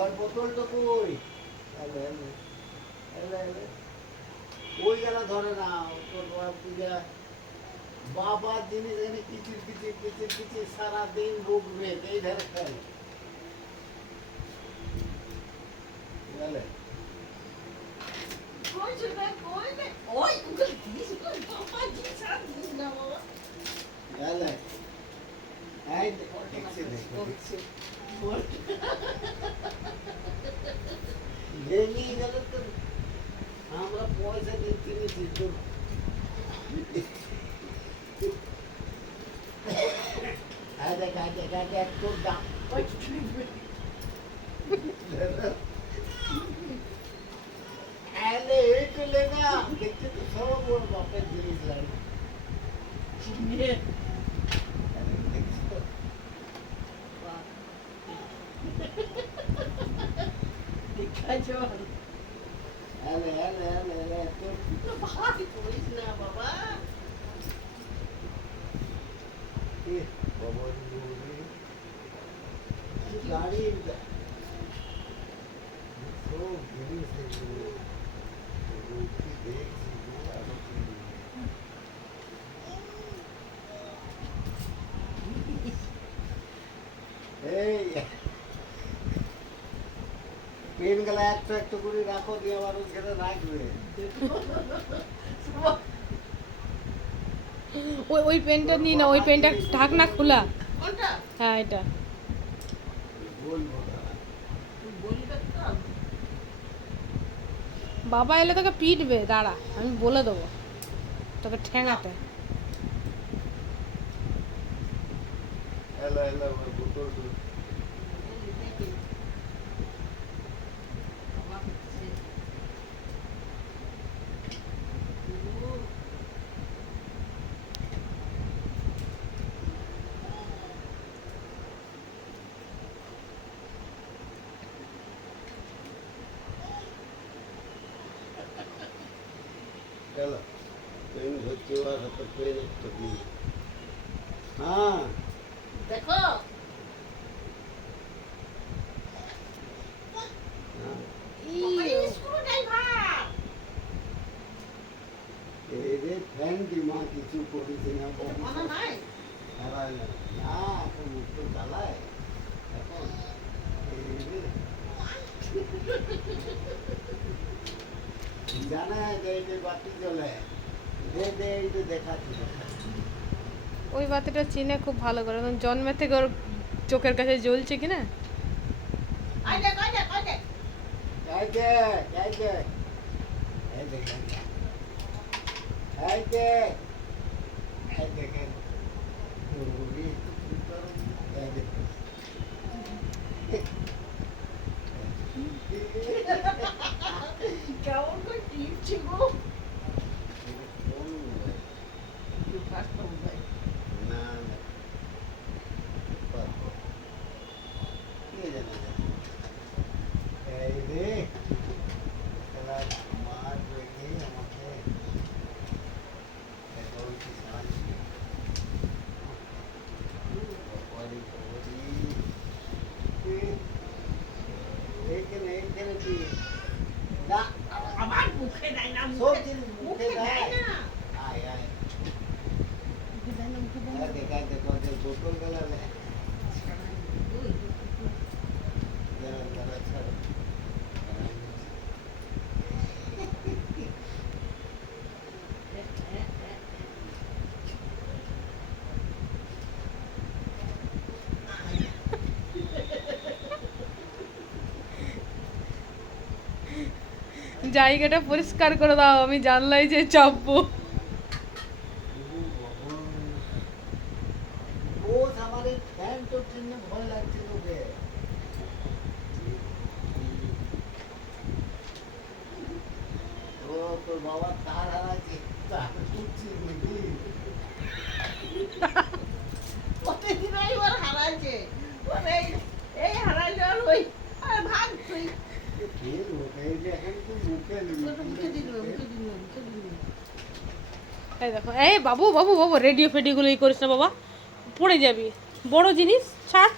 ওর বোতলটা কই? এলে এলে এলে এলে ওই গেলা ধরে না তোর পূজা বাবার জিনিস এখানে কিচির কিচির কিচির কিচির সারাদিন ভুগবে এই ধারে খাই গেলে গেলে এই দেখছে দেখছে ভেঙে গেল তো আমরা পয়সা দিয়ে কিনেছি তো দেখ দেখ দেখ তোর দাম এলে একটু লেনা দেখতে তো সব ওর বাপের জিনিস লাগে এলে এলে এলে এলে তোর তো ভাই করিস না বাবা বাবা গাড়ি সব জিনিস এই পেন গেলা একটু একটু করে রাখো দিয়ে আবার ওখানে রাখবে ওই ওই পেনটা নিয়ে না, ওই পেনটা ঢাকনা খোলা। হ্যাঁ এটা বলবো বাবা এলে তোকে পিটবে, দাঁড়া আমি বলে দেবো তোকে ঠেঙাতে। এলা এলা বোতল चलो पेन धोती हुआ तो पेन तो भी हाँ देखो ये फैन की माँ किसी को भी देना माना नहीं हरा ना तो मुझको डाला है जाना है दे बाती चले दे दे इधर देखा थी ওই বাতিটা চিনে খুব ভালো করে, কারণ জন্মের থেকে ওর চোখের কাছে জ্বলছে কিনা। आजा आजा आजा कैसे कैसे ऐसे ऐसे ऐसे कैसे पूरी ऐसे क्या उनको टीप छिगो जो फास्ट हो गए ना ये जाना ऐसे कला मार देंगे हमसे पेट्रोल की सांस बड़ी एक की ना আমার মুখে নাই না সব জিনিস মুখে নাই না आए आए মুখে নাই না মুখে নাই না देखा देखो बोतल कलर है जरा जरा अच्छा জায়গাটা পরিষ্কার করে দাও, আমি জানলাই যে চাপবো। रोज हमारे फैन तो कितने भय लगते लोगे तो बाबा तार हरा के तार टूटी हुई প্রতিদিন ওর হারাইছে ওরে এই হারাইলে আর ওই আরে ভাগ তুই ये फेल हो गए जे हम तो मुखे মুখে দিল মুখে দিল মুখে দিল এই দেখো, এই বাবু বাবু বাবু রেডিও ফেডিওগুলো ই করিস না বাবা, পড়ে যাবি, বড় জিনিস ছাড়।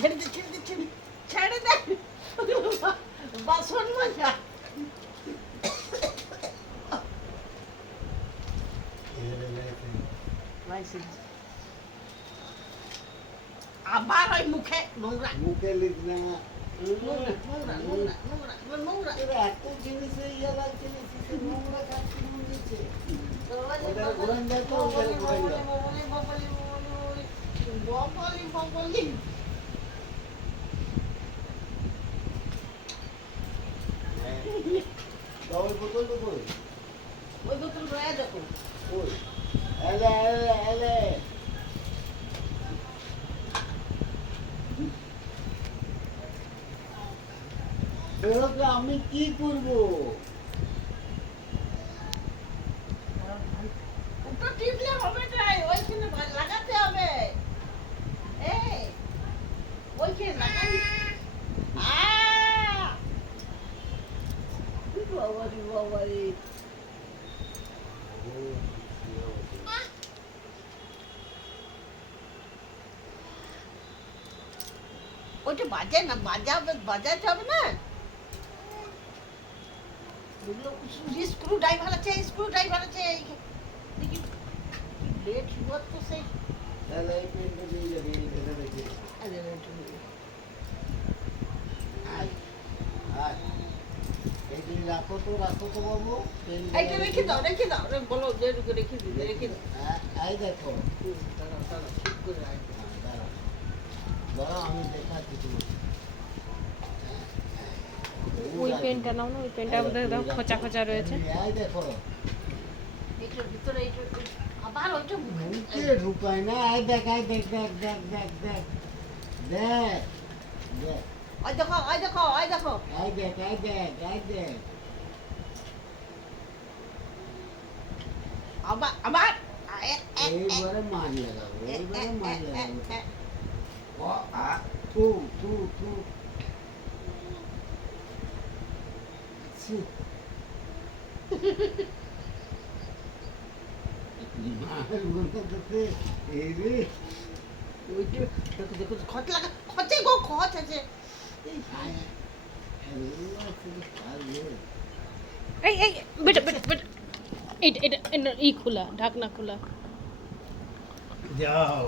ছেড়ে দে ছেড়ে দে ছেড়ে দে ছেড়ে দে বাসন মাজা আবার ওই মুখে নোংরা মুখে লিখ না নোংরা নোংরা নোংরা নোংরা নোংরা এরা এত জিনিসে ইয়ে লাগছে না, সে নোংরা কাটতে মরেছে। ওদের ঘোরান যায় তো, ওদের ঘোরান যায়। হ্যাঁ। দাও ওই বোতলটা কই? ওই বোতল রয়ে দেখো কই? এলে, এলে, এলে। এরকম আমি কি করবো? ওটা টিপলে হবে না ওইখানে লাগাতে হবে এই ওইখানে লাগাই বাবারি বাবারি ওইটা বাজে না বাজাতে হবে না স্ক্রু ড্রাইভার আছে দেখি লেট শুয়ার তো সেই তাহলে এই পেনটা দিয়ে যাবি, এটা রেখে। আয়, আয়। এইগুলি রাখো তো বাবু। পেনগুলো এইটা রেখে দাও বলো যে রেখে দাও এই দেখো। দাঁড়াও ঠিক করে রাখ হ্যাঁ, দাঁড়াও। দাঁড়াও, আমি দেখাচ্ছি তোমাকে। ওই পেনটা নাও না, ওই পেনটার মধ্যে দেখো খোঁচা খোঁচা রয়েছে। এই দেখো, এইটার ভিতরে আবার ওইটা মুখে ঢুকায় না। এই দেখ, এই দেখ, দেখ, দেখ, দেখ, দেখ। দেখ, দেখ। ওই দেখো এই দেখ, এই দেখ, এই দেখ। আবার এইবারে মাছ লাগাবো, এইবারে মাছ লাগাবো। ও, আ, তু, তু, তু। ছি। মাছ বলতে এই রে। ওইটা দেখো খচ লাগা খচে গো খচ আছে আয়, আল্লাহ, আল্লাহ। এই বেটা বেটা বেটা এটা ই খোলা, ঢাকনা খোলা। যাও